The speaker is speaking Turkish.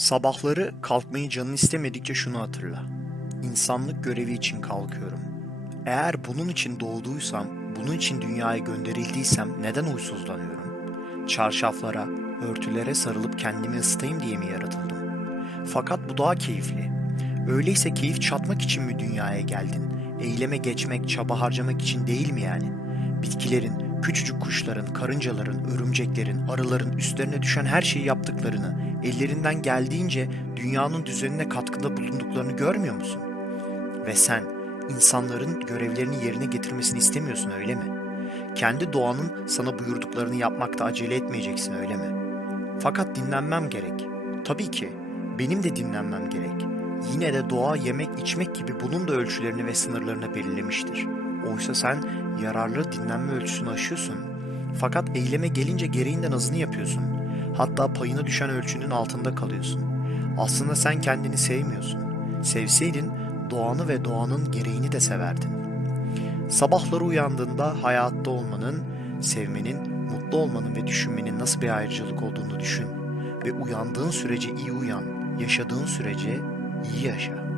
Sabahları kalkmayı canın istemedikçe şunu hatırla. İnsanlık görevi için kalkıyorum. Eğer bunun için doğduysam, bunun için dünyaya gönderildiysem neden huysuzlanıyorum? Çarşaflara, örtülere sarılıp kendimi ısıtayım diye mi yaratıldım? Fakat bu daha keyifli. Öyleyse keyif çatmak için mi dünyaya geldin? Eyleme geçmek, çaba harcamak için değil mi yani? Bitkilerin, küçücük kuşların, karıncaların, örümceklerin, arıların üstlerine düşen her şeyi yaptıklarını, ellerinden geldiğince dünyanın düzenine katkıda bulunduklarını görmüyor musun? Ve sen insanların görevlerini yerine getirmesini istemiyorsun öyle mi? Kendi doğanın sana buyurduklarını yapmakta acele etmeyeceksin öyle mi? Fakat dinlenmem gerek. Tabii ki. Benim de dinlenmem gerek. Yine de doğa yemek içmek gibi bunun da ölçülerini ve sınırlarını belirlemiştir. Oysa sen yararlı dinlenme ölçüsünü aşıyorsun. Fakat eyleme gelince gereğinden azını yapıyorsun. Hatta payına düşen ölçünün altında kalıyorsun. Aslında sen kendini sevmiyorsun. Sevseydin doğanı ve doğanın gereğini de severdin. Sabahları uyandığında hayatta olmanın, sevmenin, mutlu olmanın ve düşünmenin nasıl bir ayrıcalık olduğunu düşün. Ve uyandığın sürece iyi uyan, yaşadığın sürece iyi yaşa.